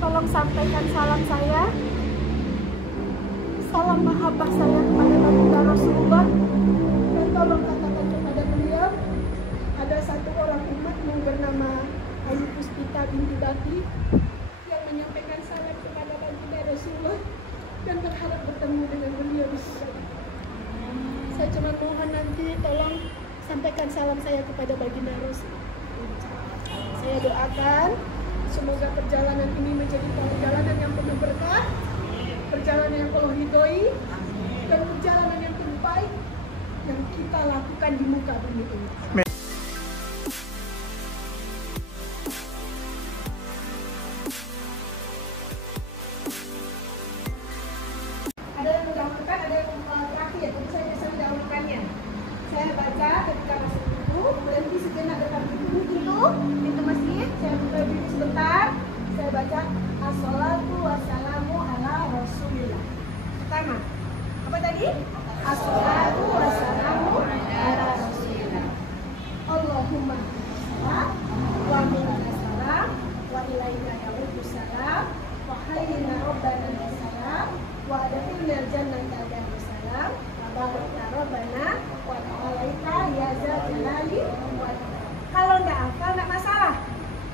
tolong sampaikan salam saya, salam mahabbah saya kepada baginda Rasulullah, dan tolong katakan kepada beliau, ada satu orang umatmu bernama Ayu Puspita binti Bati yang menyampaikan salam kepada baginda Rasulullah dan berharap bertemu dengan beliau di surga. Saya cuma mohon nanti tolong sampaikan salam saya kepada baginda Rasul. Saya doakan semoga perjalanan ini menjadi perjalanan yang penuh berkah, perjalanan yang penuh ridhoi, dan perjalanan yang terbaik yang kita lakukan di muka bumi ini. Ada yang mendahulukan, ada yang terakhir, tapi saya biasa mendahulukannya. Saya baca ketika masuk buku, berhenti sejenak dekat pintu masjid, saya buka diri sebentar, saya baca as-salatu wassalamu ala rasulillah. Pertama, apa tadi? As-salatu wassalamu ala rasulillah. Allahumma salam wa minna salam wa ilaika ya'udhu salam wa hayyina rabbana salam wa adkhilna jannata dan salam wa barakna rabbana wa ta'alaika ya zal jalali wa ikram. Kalau nggak hafal nggak masalah.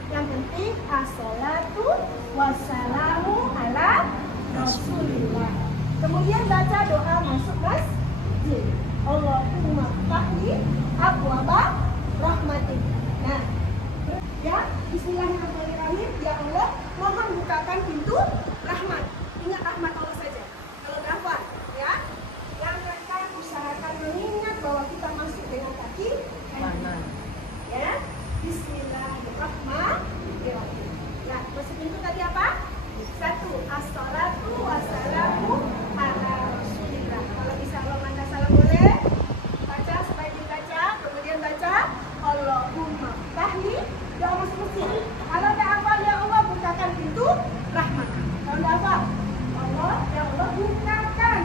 Yang penting as-salatu wassalamu ala rasulillah. Kemudian baca doa masuk masjid. Allahumma fahli abwaba rahmatik. Nah, ya, bismillahirrahmanirrahim. Ya Allah, mohon bukakan pintu rahmat. Ingat rahmat Allah saja. Kalau nggak hafal, ya. Yang mereka usahakan mengingat bahwa kita masuk dengan kaki kanan. Ya, bismillahirrahmanirrahim. Nah, masuk pintu tadi apa? Satu, as-salatu wassalamu ala rasulillah. Kalau bisa Allah mana salam boleh? Baca supaya dibaca, kemudian baca Allahumma tahli, doa masuk masjid. Kalau tidak hafal, ya Allah bukakan pintu rahmat. Kalau tidak hafal, Allah, ya Allah bukakan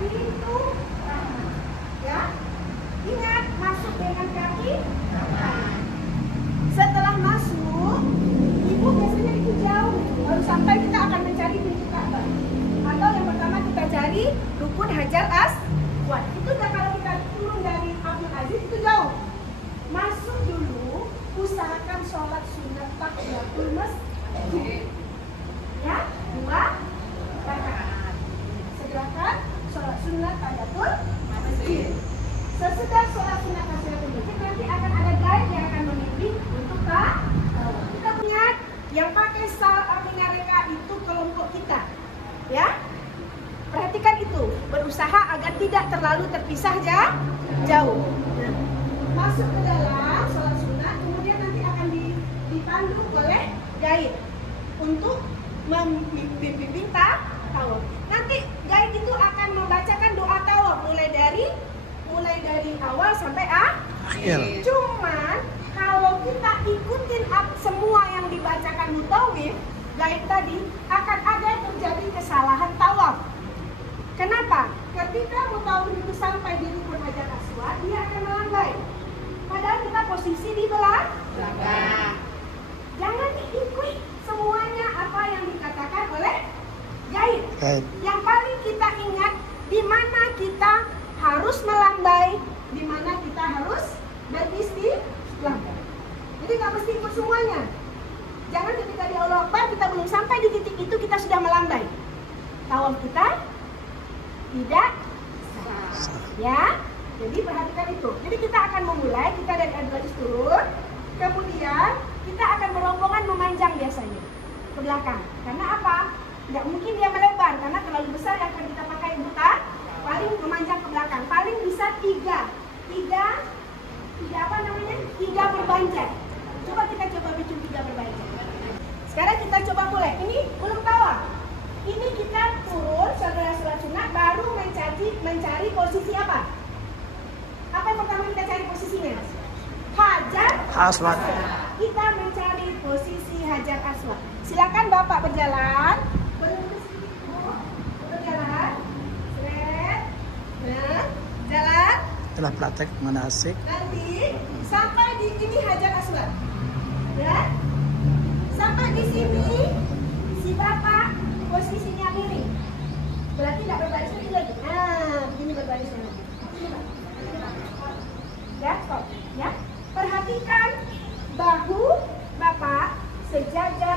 pintu rahmat. Ya, ingat masuk dengan kaki kanan. Setelah masuk, ibu biasanya itu jauh, baru sampai kita akan mencari pintu Ka'bah. Atau yang pertama kita cari rukun Hajar Aswad. Itu udah kalau kita turun dari Abdul Aziz itu jauh. Masuk dulu, usahakan sholat sunat tahiyatul masjid. Ya, 2 rakaat. Segerakan sholat sunat tahiyatul masjid. Sesudah sholat sunat tahiyatul masjid nanti akan ada guide yang akan membimbing untuk kita punya yang pakai sal minareka itu kelompok kita, ya. Perhatikan itu, berusaha agar tidak terlalu terpisah jauh. Nah, masuk ke dalam sholat sunat, kemudian nanti akan dipandu oleh guide untuk membimbing tawaf. Nanti guide itu akan membacakan doa tawaf mulai dari awal sampai akhir. Cuman kalau kita ikutin semua yang dibacakan mutawif guide tadi, akan ada terjadi kesalahan tawaf. Kenapa? Ketika mutawif itu sampai di rukun Hajar Aswad, dia akan melambai. Padahal kita posisi di belakang. Jangan diikut semuanya apa yang dikatakan oleh guide. Yang paling kita ingat di mana kita harus melambai, di mana kita harus beristighfar. Jadi nggak mesti ikut semuanya. Jangan ketika di Allahu Akbar kita belum sampai di titik itu kita sudah melambai. Tawaf kita tidak sah. Ya, jadi perhatikan itu. Jadi kita akan memulai, kita dari Abdul Aziz turun, kemudian kita akan berombongan memanjang biasanya ke belakang. Karena apa? Nggak mungkin dia melebar karena terlalu besar yang akan kita pakai buta. Paling memanjang ke belakang, paling bisa tiga apa namanya? 3 berbanjar. Coba kita bikin 3 berbanjar. Sekarang kita coba mulai. Ini belum tawaf. Ini kita turun setelah sholat sunat baru mencari posisi apa? Apa yang pertama kita cari posisinya? Hajar Aswad. Kita mencari posisi Hajar Aswad. Silakan Bapak berjalan. Berjalan. Nah, jalan. Telah praktek manasik. Nanti sampai di ini Hajar Aswad. Ya. Sampai di sini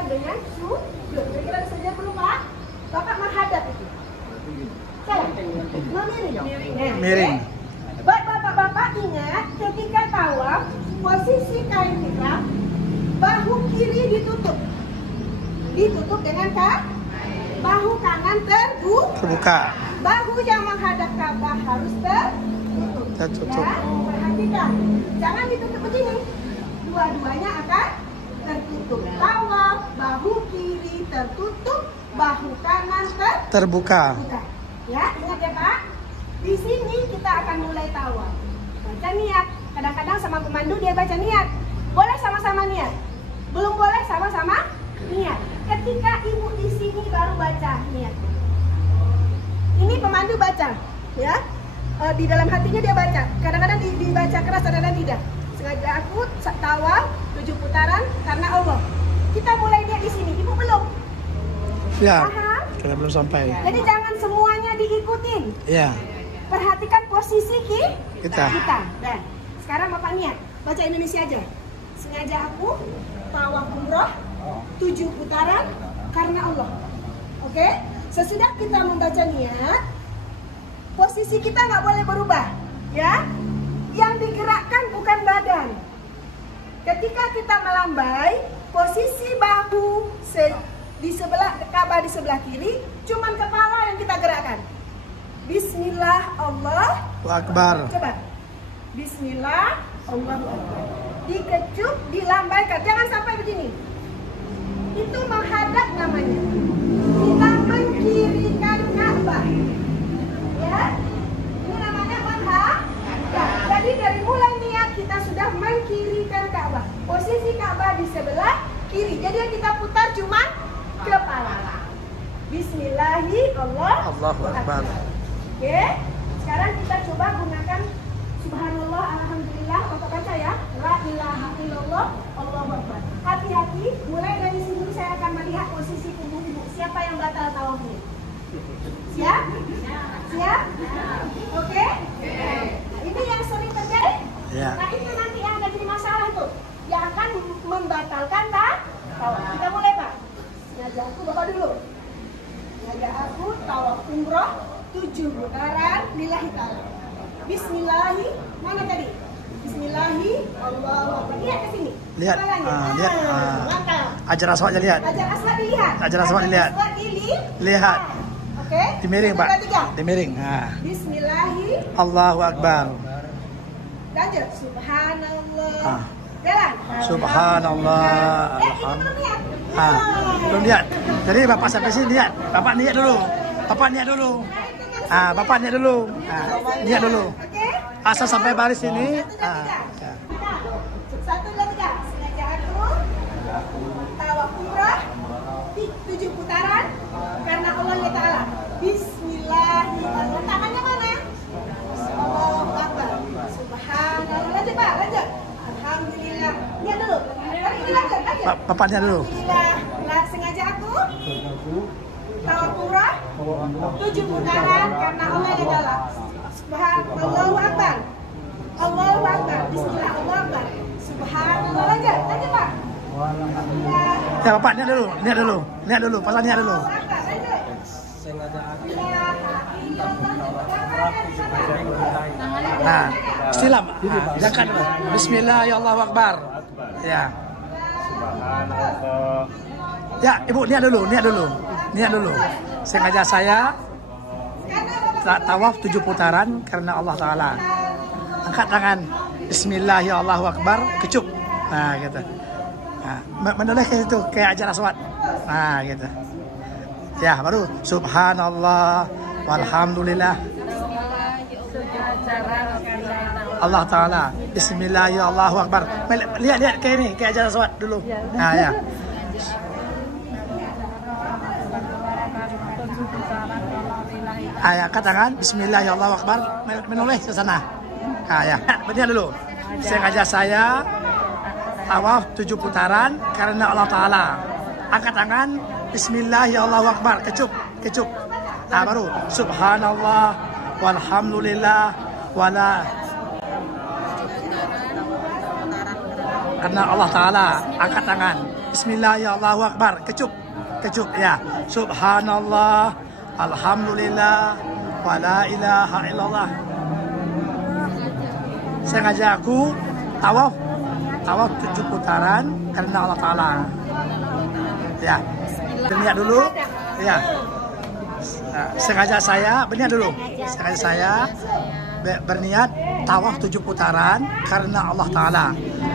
dengan sujud. Kira-kira bisa jawab belum Pak? Bapak menghadap itu. Salah? Memiring. Miring. Baik bapak-bapak ingat ketika tawaf posisi kain kita bahu kiri ditutup. Ditutup dengan bahu kanan Terbuka. Bahu yang menghadap Ka'bah harus Tertutup. Ya, perhatikan. Jangan ditutup begini. Dua-duanya akan tertutup. Tawaf, bahu kiri tertutup, bahu kanan Terbuka. Ya, ingat ya Pak. Di sini kita akan mulai tawaf. Baca niat. Kadang-kadang sama pemandu dia baca niat. Boleh sama-sama niat. Belum boleh sama-sama niat. Ketika ibu di sini baru baca niat. Ini pemandu baca, ya. Di dalam hatinya dia baca. Kadang-kadang dibaca keras, kadang-kadang tidak. Sengaja aku tawaf 7 putaran karena Allah. Kita mulai niat di sini. Ibu belum? Ya. Paham? Kita belum sampai. Jadi jangan semuanya diikutin. Ya. Perhatikan posisi Kita. Dan sekarang Bapak niat. Baca Indonesia aja. Sengaja aku tawaf umroh 7 putaran karena Allah. Oke? Sesudah kita membaca niat, posisi kita nggak boleh berubah, ya. Yang digerakkan bukan badan. Ketika kita melambai, posisi bahu di sebelah Ka'bah di sebelah kiri, cuman kepala yang kita gerakkan. Bismillah Allahu Akbar. Coba. Bismillah Allahu Akbar. Dikecup, dilambaikan. Jangan sampai begini. Itu menghadap namanya. Kita mengkirikan Ka'bah. Ya. Ini namanya menghadap. Jadi dari mulai niat kita sudah mengkirikan Ka'bah. Posisi Ka'bah di sebelah kiri. Jadi yang kita putar cuma kepala. Bismillahirrahmanirrahim. Allahu Akbar. Oke. Sekarang kita coba gunakan Subhanallah, Alhamdulillah. Untuk baca ya. La ilaha illallah, Allahu Akbar. Hati-hati. Mulai dari sini saya akan melihat posisi tubuh ibu. Siapa yang batal tawafnya? Siap? Siap? Oke? Nah, ini yang sering terjadi. Ya. Nah itu nanti yang ada jadi masalah tuh. Yang akan membatalkan tawaf. Kita mulai Pak. Sengaja aku bawa dulu. Sengaja aku tawaf umroh 7 putaran lillahi ta'ala. Bismillahi. Mana tadi? Bismillahi Allahu Akbar. Lihat ke sini. Lihat. Lihat. Mantap. Hajar Aswad dilihat. Hajar Aswad dilihat. Hajar Aswad dilihat. Lihat. Oke. Dimiring, Pak. Dimiring. Bismillahi. Allahu Akbar. Lanjut. Subhanallah. Jalan. Subhanallah. Belum lihat. Jadi Bapak sampai sini lihat. Bapak niat dulu. Bapak niat dulu. Bapak niat dulu. Niat dulu. Asal sampai baris ini. Satu, dua, tiga. Sengaja aku tawaf umrah 7 putaran karena Allah Ta'ala. Bismillahirrahmanirrahim. Tangannya mana? Allahu Akbar. Subhanallah. Lanjut Pak, lanjut. Alhamdulillah. Niat dulu. Ini lanjut. Bapak niat dulu. Alhamdulillah. Sengaja aku tawaf umrah 7 putaran karena Allah Ta'ala. Allahu Akbar. Allahu Akbar. Bismillah. Allahu Akbar. Subhanallah. Lanjut Pak. Ya Bapak niat dulu. Niat dulu. Niat dulu. Pasal niat dulu. Istilah. Jangan. Bismillah ya Allahu Akbar. Ya. Ya, Ibu niat dulu. Niat dulu. Niat dulu. Sengaja saya tawaf 7 putaran karena Allah Ta'ala. Angkat tangan. Bismillah ya Allahu Akbar. Kecup. Nah gitu. Menoleh ke situ kayak Hajar Aswad. Nah gitu. Ya baru Subhanallah walhamdulillah. Allah Ta'ala. Bismillah ya Allahu Akbar. Lihat kayak ini kayak Hajar Aswad dulu. Nah ya. Angkat tangan. Bismillah ya Allahu Akbar. Menoleh ke sana. Ya. Berdiri dulu. Sengaja saya tawaf 7 putaran karena Allah Ta'ala. Angkat tangan. Bismillah ya Allahu Akbar. Kecup. Baru Subhanallah walhamdulillah wala. Karena Allah Ta'ala. Angkat tangan. Bismillah, Allahu Akbar. Kecup. Kecup ya. Subhanallah, alhamdulillah, wa la ilaha illallah. Sengaja aku tawaf 7 putaran karena Allah Ta'ala. Ya, berniat dulu. Ya, sengaja saya berniat dulu. Sengaja saya berniat tawaf 7 putaran karena Allah Ta'ala.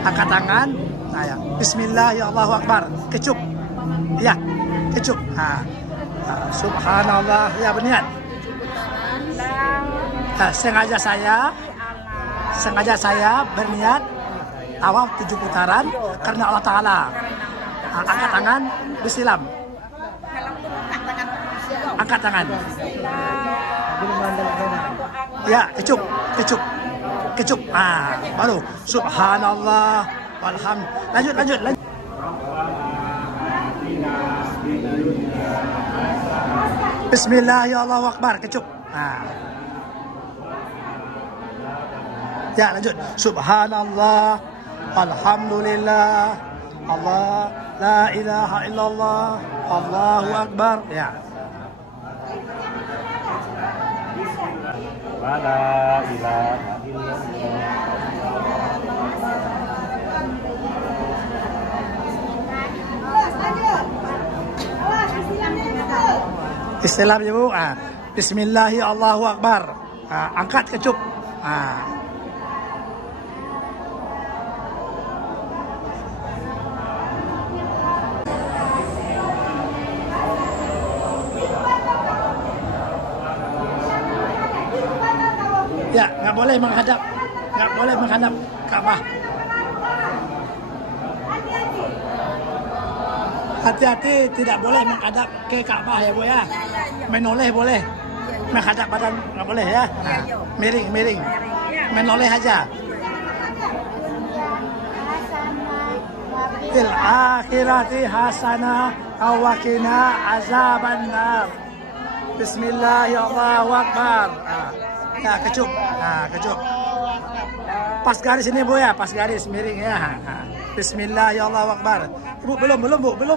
Angkat tangan. Nah, ya. Bismillah, ya Allahu Akbar. Kecup. Ya, kecup. Subhanallah. Ya, berniat. Sengaja saya berniat tawaf 7 putaran karena Allah Ta'ala. Angkat tangan, bersilam. Angkat tangan. Ya, kecup, kecup, kecup. Baru subhanallah, walhamdulillah. Lanjut. Bismillah, ya Allahu Akbar, kecup. Ya, lanjut. Subhanallah, alhamdulillah, Allah, la ilaha illallah, Allahu Akbar. Ya. La ilaha illallah. Istilahnya Bu, Bismillahi Allahu Akbar. Angkat kecup. Ya, nggak boleh menghadap Ka'bah. Hati-hati, tidak boleh menghadap ke Ka'bah ya Bu ya. Menoleh boleh, menghadap badan nggak boleh ya. Miring, menoleh aja. Fil akhirati hasanah wa qina azabannar. Bismillahirrahmanirrahim. Allahu Akbar. Ya, kecup. Kecup. Pas garis ini Bu ya, pas garis miring ya. Bismillahirrahmanirrahim. Allahu Akbar. Bu, belum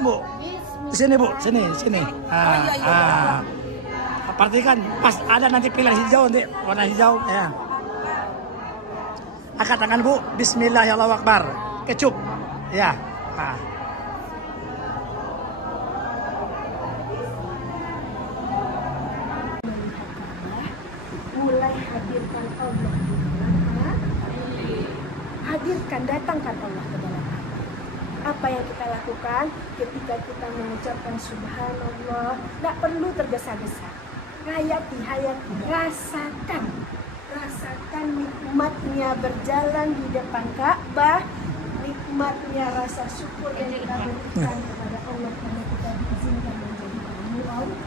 Bu. Di sini Bu, sini. Perhatikan, pas ada nanti pilar hijau nanti warna hijau ya. Angkat tangan Bu. Bismillahirrahmanirrahim. Allahu Akbar. Kecup. Ya. Mulai hadirkan Allah. Datangkan Allah ke dalam hati. Apa yang kita lakukan ketika kita mengucapkan subhanallah, tidak perlu tergesa-gesa. Hayati, rasakan nikmatnya berjalan di depan Ka'bah, nikmatnya rasa syukur yang kita berikan kepada Allah karena kita diizinkan menjadi tamu Allah.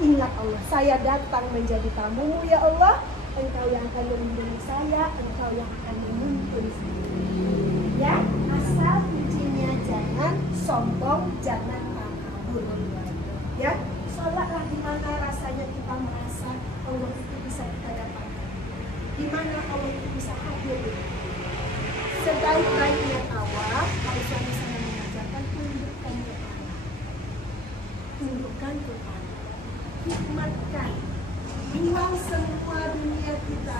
Ingat Allah, saya datang menjadi tamumu ya Allah. Engkau yang akan melindungi saya, Engkau yang akan menuntun saya. Ya, asal kuncinya jangan sombong, jangan takabur. Ya, sholatlah di mana rasanya kita merasa Allah itu bisa kita dapatkan. Di mana Allah itu bisa hadir. Sebaik-baiknya tawaf, kalau suami saya mengajarkan, tundukkan kepada, hikmatkan. Buang semua dunia kita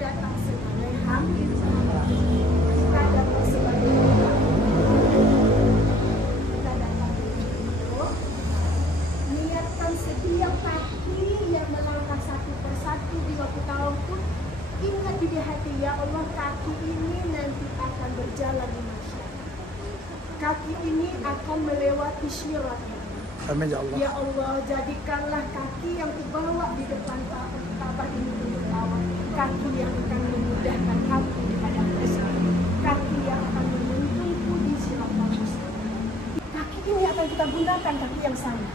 datang sebagai hamba, kita datang sebagai kita datang untuk niatkan setiap kaki yang melangkah satu persatu di waktu tawaf. Ingat di hati ya Allah, kaki ini nanti akan berjalan di masyarakat. Kaki ini akan melewati syirat. Amin ya Allah. Ya Allah, jadikanlah kaki yang kubawa di depan Ka'bah ini untuk tawaf. Kaki yang akan memudahkan aku di padang pasir. Kaki yang akan menuntunku di siratal mustaqim. Kaki ini akan kita gunakan, kaki yang sama.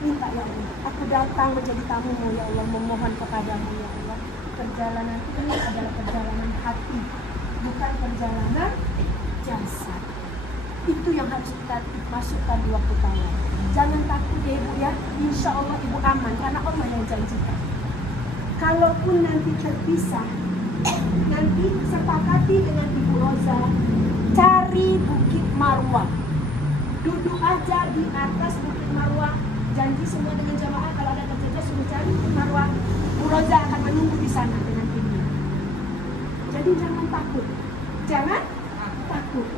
Minta ya Allah, aku datang menjadi tamumu ya Allah, memohon kepadamu ya Allah. Perjalanan ini adalah perjalanan hati, bukan perjalanan jasad. Itu yang harus kita masukkan di waktu tawaf. Jangan takut ya Ibu ya, insya Allah Ibu aman karena Allah yang janjikan. Kalaupun nanti terpisah, nanti sepakati dengan Ibu Roza, cari Bukit Marwah. Duduk aja di atas Bukit Marwah. Janji semua dengan jamaah kalau ada terjadi suruh cari Bukit Marwah. Bu Roza akan menunggu di sana dengan ini. Jadi jangan takut. Jangan takut.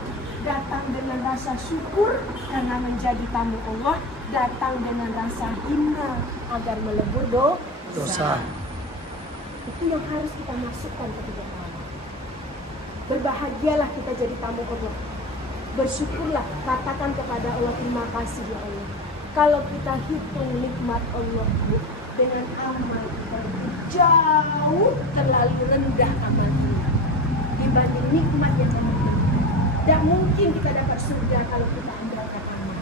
Datang dengan rasa syukur karena menjadi tamu Allah. Datang dengan rasa hina agar melebur dosa. Itu yang harus kita masukkan ke dalam Allah. Berbahagialah kita jadi tamu Allah. Bersyukurlah, katakan kepada Allah, terima kasih ya Allah. Kalau kita hitung nikmat Allah dengan amal kita jauh terlalu rendah amal kita dibanding nikmat yang sangat. Tidak mungkin kita dapat surga kalau kita andalkan amal.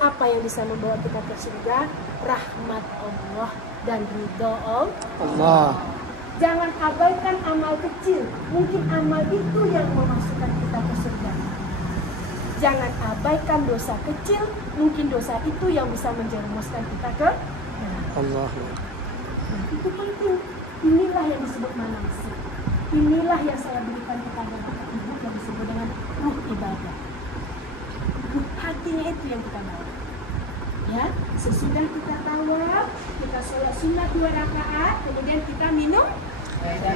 Apa yang bisa membawa kita ke surga? Rahmat Allah dan ridho Allah. Jangan abaikan amal kecil. Mungkin amal itu yang memasukkan kita ke surga. Jangan abaikan dosa kecil. Mungkin dosa itu yang bisa menjerumuskan kita ke Allah. Nah, itu penting. Inilah yang disebut manasik. Inilah yang saya berikan kepada bapak ibu yang disebut dengan ruh ibadah. Ruh hatinya itu yang kita bawa. Ya, sesudah kita tawaf, kita sholat sunat 2 rakaat, kemudian kita minum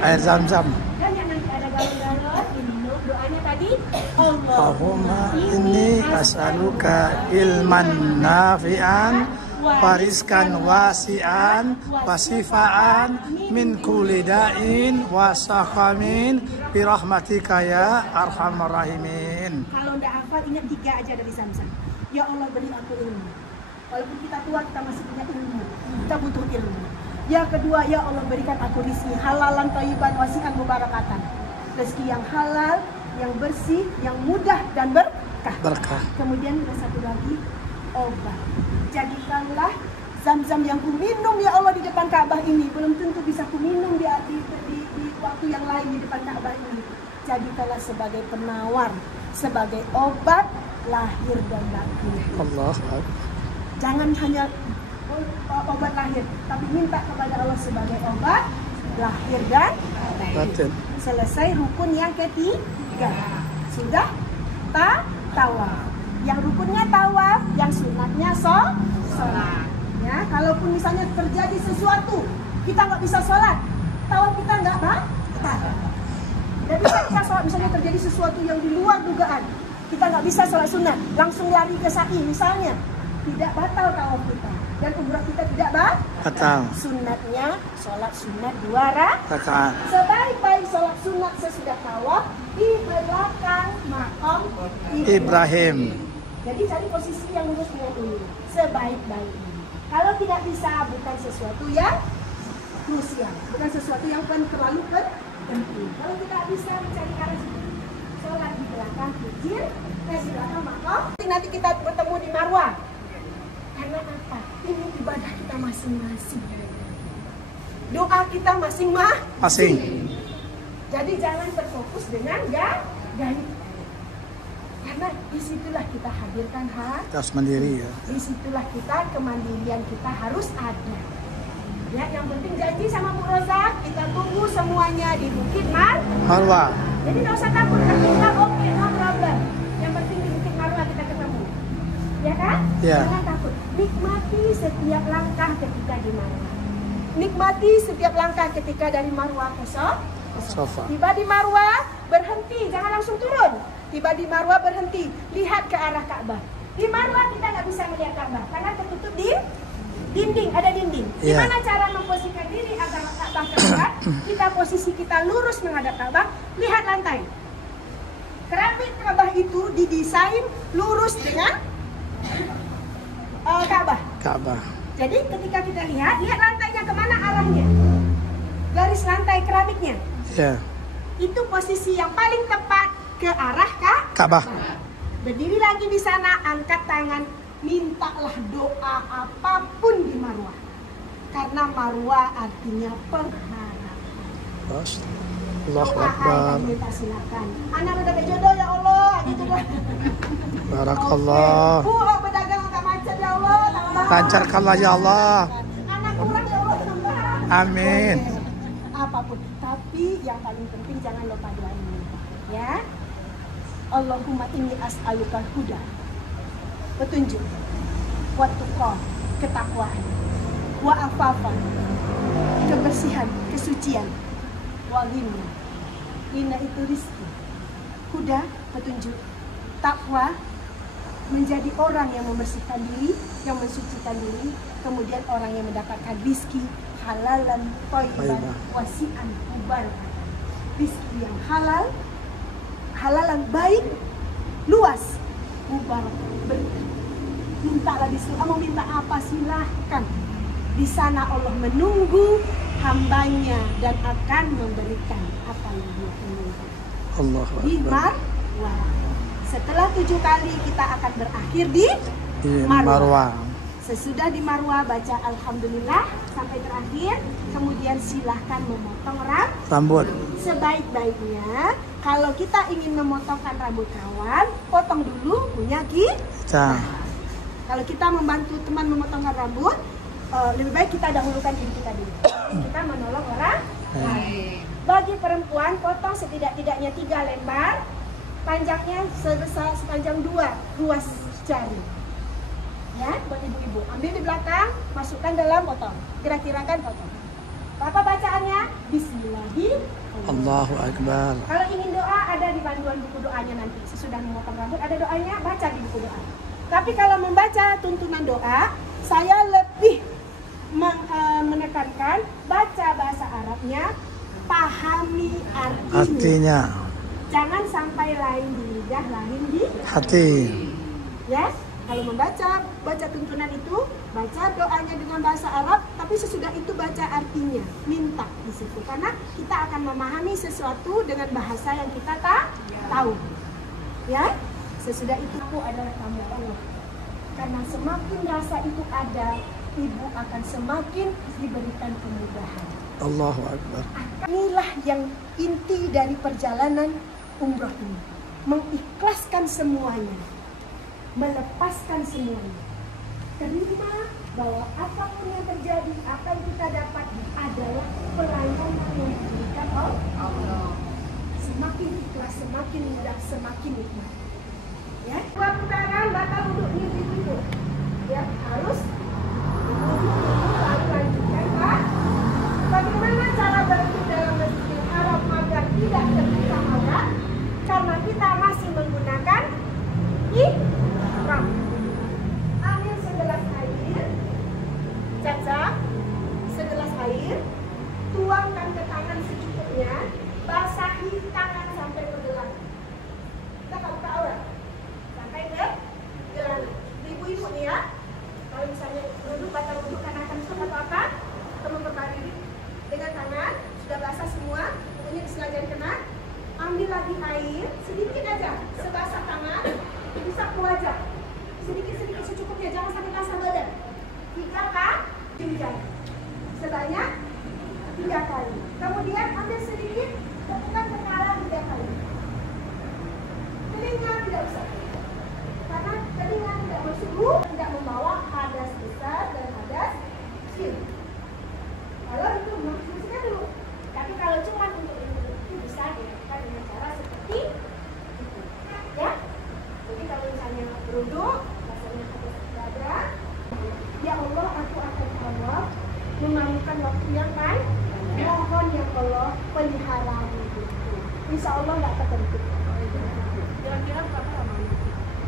Air Zam-Zam. dan yang nanti ada galon-galon, diminum. Doanya tadi, Allahumma inni as'aluka ilman nafi'an wariskan wasi'an wasifaan min kulli da'in wasaqamin birahmatika ya arhamar rahimin. Kalau nggak hafal, ingat 3 aja dari Zam-Zam. Ya Allah, beri aku ilmu. Walaupun kita tua, kita masih punya ilmu. Kita butuh ilmu. Yang kedua, ya Allah, berikan aku rizki halalan thayyiban wasi'an mubarakatan. Rezeki yang halal, yang bersih, yang mudah dan berkah. Kemudian ada satu lagi, obat. Jadikanlah Zam-Zam yang ku minum ya Allah di depan Ka'bah ini. Belum tentu bisa ku minum di waktu yang lain di depan Ka'bah ini. Jadikanlah sebagai penawar, sebagai obat lahir dan batin. Allah. Jangan hanya obat lahir, tapi minta kepada Allah sebagai obat lahir dan batin. Selesai rukun yang ketiga. Sudah tawaf. Yang rukunnya tawaf, yang sunatnya sholat. Ya, kalaupun misalnya terjadi sesuatu, kita nggak bisa sholat, tawaf kita nggak batal. Tidak bisa kita sholat, misalnya terjadi sesuatu yang di luar dugaan, kita nggak bisa sholat sunat, langsung lari ke sa'i misalnya, tidak batal tawaf kita. Dan umrah kita tidak batal. Sunatnya sholat sunat 2 rakaat. Sebaik-baik sholat sunat sesudah tawaf di belakang makam Ibrahim. Jadi cari posisi yang lurus dengan ini, sebaik-baiknya. Kalau tidak bisa, bukan sesuatu yang krusial, bukan sesuatu yang terlalu penting. Kalau tidak bisa mencari arah situ, sholat di belakang kecil, di belakang makam. Nanti kita bertemu di Marwah. Karena apa? Ini ibadah kita masing-masing. Doa kita masing-masing. Jadi jangan terfokus dengan gaib. Karena disitulah kita hadirkan hati. Kita harus mandiri ya. Disitulah kita kemandirian kita harus ada. Ya, yang penting janji sama Bu Roza, kita tunggu semuanya di Bukit Marwah. Jadi nggak usah takut, kita oke, no problem. Yang penting di Bukit Marwah kita ketemu. Ya kan? Ya. Jangan takut. Nikmati setiap langkah ketika di Marwah. Nikmati setiap langkah ketika dari Marwah ke Sofa. Tiba di Marwah, berhenti, jangan langsung turun. Tiba di Marwah, berhenti, lihat ke arah Ka'bah. Di Marwah kita nggak bisa melihat Ka'bah karena tertutup di dinding, ada dinding. Gimana cara memposisikan diri agar Ka'bah terlihat? Kita posisi kita lurus menghadap Ka'bah, lihat lantai. Keramik Ka'bah itu didesain lurus dengan Ka'bah. Jadi ketika kita lihat lantainya kemana arahnya, garis lantai keramiknya. Ya. Itu posisi yang paling tepat ke arah Ka'bah. Berdiri lagi di sana, angkat tangan, mintalah doa apapun di Marwah. Karena Marwah artinya pengharapan. Allahu Akbar. Minta silakan. Anak udah jodoh ya Allah, gitu kan. Barakallah. Bu, berdagang agak macet ya Allah. Lancarkanlah ya Allah. Anak kurang ya Allah, tambah. Amin. Apapun, tapi yang paling penting jangan lupa doa ini, ya. Allahumma inni as'aluka huda petunjuk, wa tuqa, ketakwaan, wa afafa, kebersihan, kesucian, wa ghina, ghina itu rizki, huda, petunjuk, takwa, menjadi orang yang membersihkan diri, yang mensucikan diri, kemudian orang yang mendapatkan rizki halalan, thayyiban, wasi'an, mubarakatan. Rizki yang halal, halalan baik, luas, mubarak, berkah. Mintalah di situ, mau minta apa silahkan. Di sana Allah menunggu hambanya dan akan memberikan apa yang dia inginkan. Allah Di Marwah. Setelah 7 kali kita akan berakhir di Marwah. Sesudah di Marwah baca Alhamdulillah sampai terakhir, kemudian silahkan memotong rambut. Sebaik-baiknya kalau kita ingin memotongkan rambut kawan, potong dulu punya kita. Kalau kita membantu teman memotongkan rambut, lebih baik kita dahulukan diri kita dulu. Kita menolong orang lain. Bagi perempuan, potong setidak-tidaknya 3 lembar, panjangnya sepanjang 2 ruas jari. Ya, buat ibu-ibu. Ambil di belakang, masukkan dalam potong. Kira-kirakan potong. Apa bacaannya? Bismillahirrahmanirrahim. Allahu Akbar. Kalau ingin doa, ada di panduan buku doanya nanti. Sesudah memotong rambut, ada doanya, baca di buku doa. Tapi kalau membaca tuntunan doa, saya lebih menekankan baca bahasa Arabnya, pahami artinya. Jangan sampai lain di lidah, lain di hati. Ya, kalau membaca, baca tuntunan itu, baca doanya dengan bahasa Arab, tapi sesudah itu baca artinya, minta di situ. Karena kita akan memahami sesuatu dengan bahasa yang kita tahu. Ya, sesudah itu aku adalah hamba Allah. Karena semakin rasa itu ada, ibu akan semakin diberikan kemudahan. Allahu Akbar. Inilah yang inti dari perjalanan umroh ini. Mengikhlaskan semuanya. Melepaskan semuanya. Terima bahwa apapun yang terjadi, apa yang kita dapat adalah pelayanan yang diberikan oleh Allah. Semakin ikhlas, semakin mudah, semakin nikmat. Ya, 2 putaran batal wudhunya ibu. Ya, harus lalu lanjutkan, Pak. Bagaimana cara berhenti dalam Masjidil Haram agar tidak terbuka aurat? Karena kita masih menggunakan ihram. Ambil segelas air, Caca, segelas air, tuangkan ke tangan secukupnya, basahi tangan sampai ke gelang. Kita tak buka aurat, sampai ke gelang. Ibu-ibu nih ya, kalau misalnya duduk batal wudhu karena akan sholat atau apa, atau memperbaiki diri dengan tangan sudah basah semua, pokoknya disengaja kena. Ambil lagi air sedikit aja, sebasah tangan, bisa ke wajah, sedikit secukupnya, jangan sampai basah badan. 3 kali, sebanyak 3 kali. Kemudian ambil sedikit, tepukan kepala 3 kali. Telinga tidak usah, karena telinga tidak bersuhu, tidak membawa hadas besar dan hadas kecil. Kalau itu maksudnya dulu. Tapi kalau cuma untuk itu bisa dilakukan dengan cara seperti itu. Ya. Jadi kalau misalnya beruduk, rasanya hadas dada. Ya Allah, aku akan tawaf, memalukan waktu yang baik. Mohon ya Allah, pelihara hidupku. Insya Allah nggak tertentu. Kira-kira berapa lama?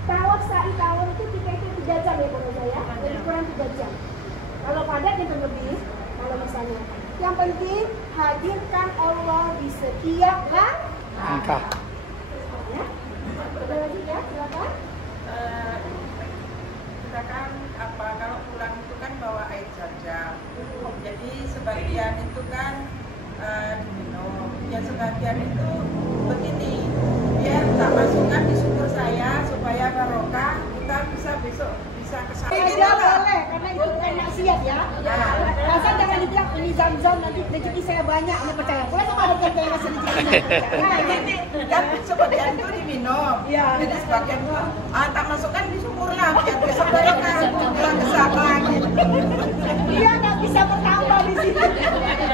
Tawaf sa'i tawaf itu kita itu 3 jam ya kalau saya, jadi kurang 3 jam. Kalau padat itu lebih, kalau misalnya. Yang penting hadirkan Allah di setiap langkah. Ya, ada lagi ya, silakan. Kita kan kalau pulang itu kan bawa air zam-zam. Jadi sebagian itu kan diminum, ya sebagian itu begini, biar tak masukkan di sumur saya supaya barokah, kita bisa besok bisa kesana. Tidak boleh, karena itu bukan maksiat ya. Asal jangan dibilang ini zam-zam nanti rezeki saya banyak, ini percaya. Boleh sama ada yang rasa rezeki. Dan sebagian itu diminum, jadi sebagian itu tak masukkan di sumur lah, biar besok barokah, pulang ke sana. Dia nggak bisa bertambah di sini.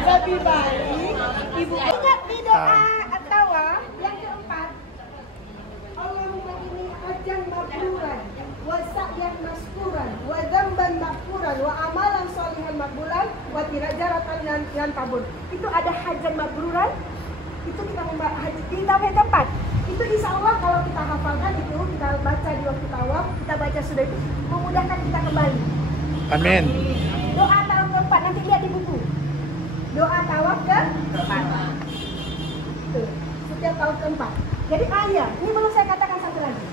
Lebih baik ibu ingat di doa atau yang keempat, Allahumma ini ajan mabruran wa sa'yan makbulan wa tirajaratan yang tabun. Itu ada hajat mabruran. Itu kita yang keempat. Itu insya Allah kalau kita hafalkan itu, kita baca di waktu tawaf, kita baca sudah itu memudahkan kita kembali. Amin. Doa tawaf keempat, nanti lihat di buku. Doa tawaf keempat. Tuh, setiap tawaf keempat. Jadi ini belum saya katakan satu lagi.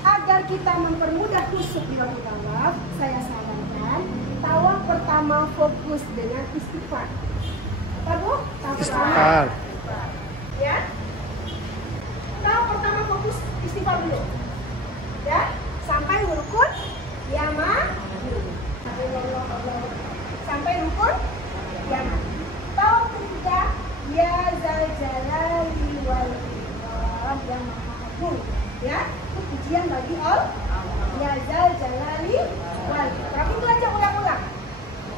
Agar kita mempermudah khusyuk di waktu tawaf, saya sarankan tawaf pertama fokus dengan istighfar. Apa Bu? Istighfar. Ya. Tawaf pertama fokus istighfar dulu. Ya, sampai rukun yama. Sampai rukun yama. Tawaf ketiga ya zal jalali wal ikram yang maha agung. Ya, itu pujian bagi Allah. Ya zal jalali wal ikram. Itu aja ulang-ulang.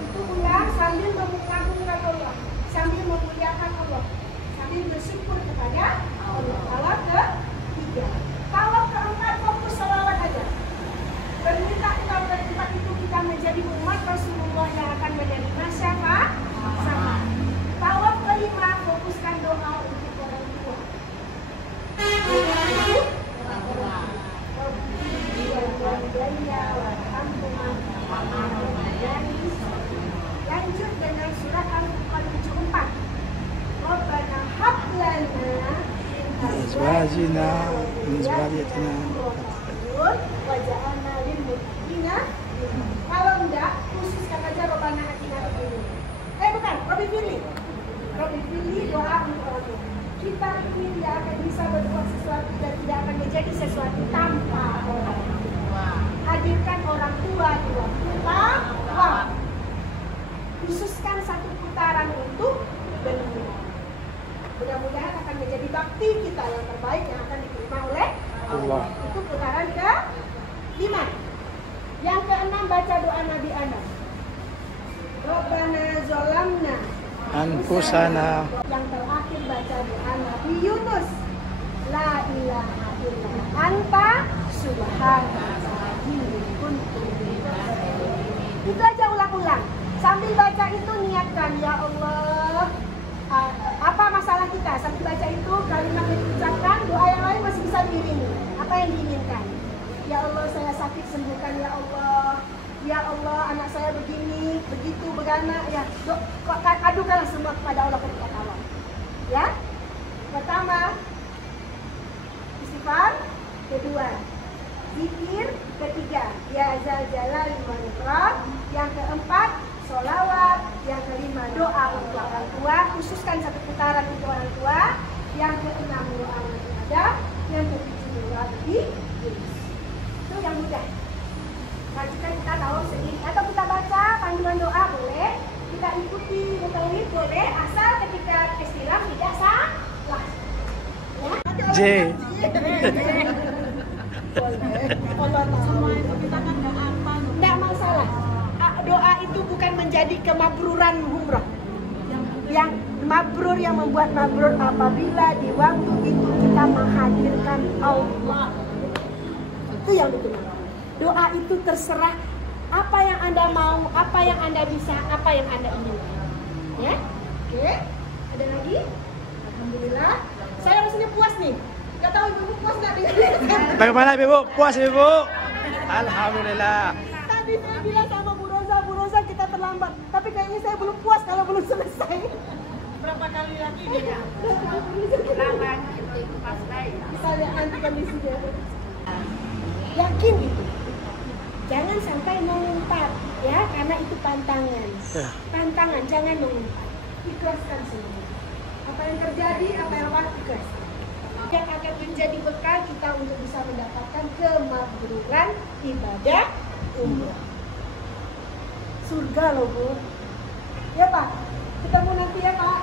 Itu ulang sambil mengagungkan Allah, sambil memuliakan Allah, sambil bersyukur kepada Allah. Tawaf ketiga. Tawaf keempat fokus salawat aja. Berminta tawaf keempat itu kita menjadi umat Rasulullah yang akan menjadi syafaat sama. Tawaf kelima fokuskan doa untuk orang tua. Lanjut dengan surat Al-Furqan 74. Rabbana hab lana Azwajina min zurriyyatina wa ja'alna lil muttaqina. Kalau enggak, khususkan aja Rabbana atina fid dunya. Bukan, Rabbi pilih doa untuk orang tua. Kita ini tidak akan bisa berbuat sesuatu dan tidak akan menjadi sesuatu tanpa orang tua. Hadirkan orang tua di waktu tawaf. Khususkan satu putaran untuk beliau. Mudah-mudahan akan menjadi bakti kita yang terbaik yang akan diterima oleh Allah. Itu putaran ke-5. Yang ke-6 baca doa Nabi Adam. Rabbana zolamna anfusana. Yang terakhir baca doa Nabi Yunus. La ilaha illa anta subhanaka inni kuntu minadh dhalimin. Itu aja ulang-ulang. Sambil baca itu niatkan, ya Allah, apa masalah kita? Sambil baca itu kalimat yang diucapkan, doa yang lain masih bisa diiringi. Apa yang diinginkan? Ya Allah, saya sakit, sembuhkan ya Allah. Ya Allah, anak saya begini, begitu, begana. Ya, adukanlah semua kepada Allah ketika awal. Ya, pertama istighfar, kedua zikir, ketiga ya zal jalali wal ikram, yang keempat sholawat, yang kelima doa untuk orang tua, khususkan satu putaran untuk orang tua, yang keenam doa Nabi Adam, yang ketujuh doa Nabi Yunus. Itu yang mudah. Nah, jika kita tahu sendiri atau kita baca panduan doa boleh, kita ikuti mutawif boleh, asal ketika istilah tidak salah. Ya. J. Semua itu kita kan nggak apa. Nggak masalah. Doa itu bukan menjadi kemabruran umrah. Yang mabrur, yang membuat mabrur apabila di waktu itu kita menghadirkan Allah. Itu yang betul. Doa itu terserah apa yang Anda mau, apa yang Anda bisa, apa yang Anda inginkan. Ya? Oke. Ada lagi? Alhamdulillah. Saya rasanya puas nih. Gak tahu ibu puas nggak dengan Bagaimana Ibu? Puas Ibu? Alhamdulillah. Tadi saya bilang sama Bu Rosa kita terlambat. Tapi kayaknya saya belum puas kalau belum selesai. Berapa kali lagi dia? Lambat, itu pas baik. Kita lihat nanti kondisinya. Yakin itu. Jangan sampai mengumpat, ya, karena itu pantangan. Pantangan, jangan mengumpat. Ikhlaskan semua. Apa yang terjadi, apa yang ikhlas. Yang akan menjadi bekal kita untuk bisa mendapatkan kemabruran ibadah umrah. Surga loh Bu. Ya Pak, ketemu nanti ya Pak.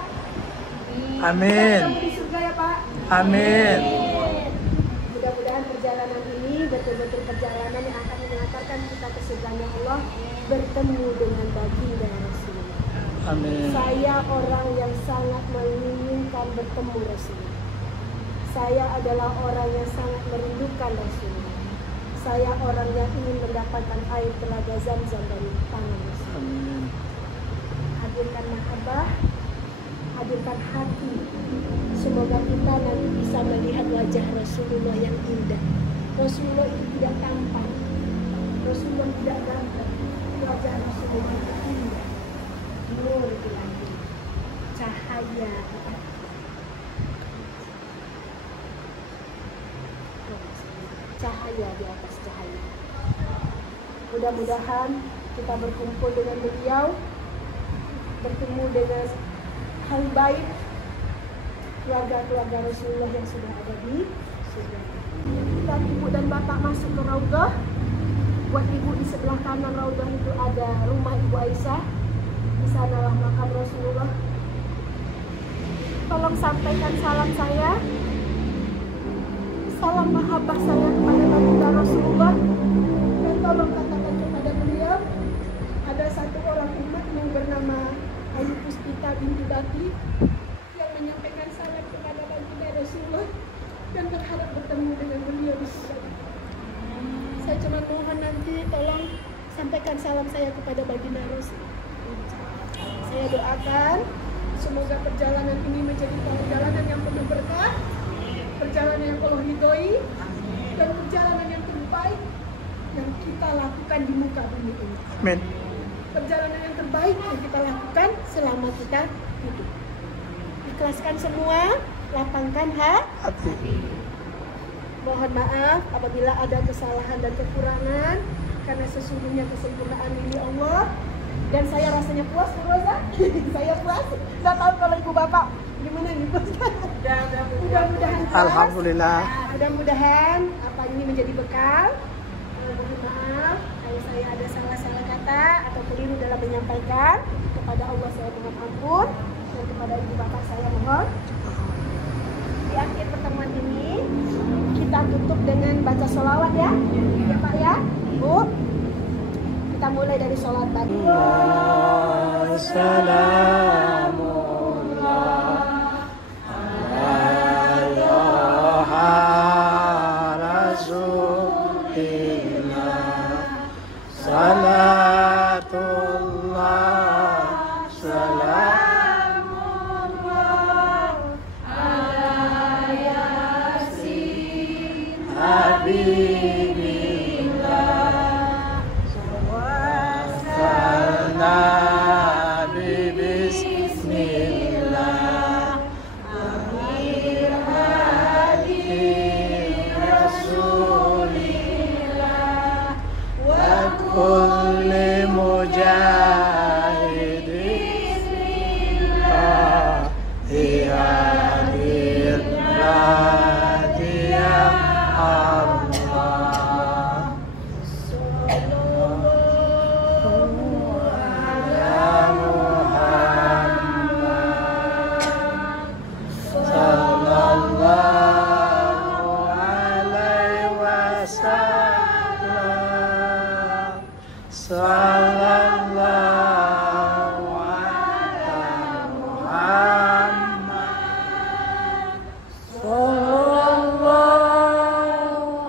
Amin. Ketemu di surga ya Pak. Amin. Mudah-mudahan perjalanan ini betul-betul perjalanan yang akan mengantarkan kita ke surganya Allah, bertemu dengan baginda Rasulullah. Amin. Saya orang yang sangat menginginkan bertemu Rasulullah. Saya adalah orang yang sangat merindukan Rasulullah. Saya orang yang ingin mendapatkan air telaga Zam-Zam dari tangan Rasulullah. Amin. hadirkan mahabbah, hadirkan hati. Semoga kita nanti bisa melihat wajah Rasulullah yang indah. Rasulullah itu tidak tampan, Rasulullah tidak ganteng, wajah Rasulullah itu indah. Nur di langit, cahaya di atas. Cahaya di atas cahaya. Mudah-mudahan kita berkumpul dengan beliau, bertemu dengan hal baik keluarga-keluarga Rasulullah yang sudah ada di surga. Kita ibu dan bapak masuk ke Raudhah. Buat ibu di sebelah kanan Raudhah itu ada rumah Ibu Aisyah. Di sanalah makam Rasulullah. Tolong sampaikan salam saya, salam mahabbah saya kepada baginda Rasulullah, dan tolong katakan kepada beliau, ada satu orang umat yang bernama Ayu Puspita binti Bati yang menyampaikan salam kepada baginda Rasulullah dan berharap bertemu dengan beliau di surga. Saya cuma mohon nanti tolong sampaikan salam saya kepada baginda Rasulullah. Saya doakan semoga perjalanan ini menjadi perjalanan yang penuh berkah, perjalanan yang Allah ridhoi, dan perjalanan yang terbaik yang kita lakukan di muka bumi ini. Amin. Perjalanan yang terbaik yang kita lakukan selama kita hidup. Ikhlaskan semua, lapangkan hati. Mohon maaf apabila ada kesalahan dan kekurangan, karena sesungguhnya kesempurnaan ini Allah. Dan saya rasanya puas, Bu Rosa. Saya puas. Nggak tahu kalau ibu bapak gimana nih, puas? Mudah-mudahan puas. Alhamdulillah. Mudah-mudahan apa ini menjadi bekal. Mohon maaf kalau saya ada salah-salah kata atau keliru dalam menyampaikan. Kepada Allah saya mohon ampun, dan kepada ibu bapak saya mohon. Di akhir pertemuan ini kita tutup dengan baca sholawat ya, ya Pak ya, Bu. Kita mulai dari sholat tadi. Salamullah ala Rasulillah, salatullah salamullah ala Yasin Habibillah. Nabi Bismillah Amir Hadi Rasulillah wa kulli mujahidin Bismillah Hiyadillah ya Allah. Sallallahu ala Muhammad, sallallahu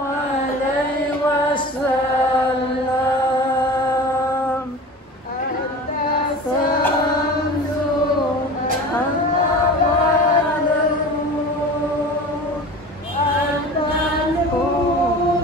alaihi wasallam. Anta samsu anta wadamu anta nurul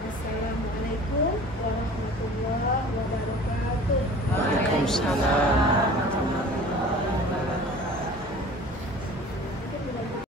Assalamualaikum warahmatullahi wabarakatuh. Waalaikumsalam.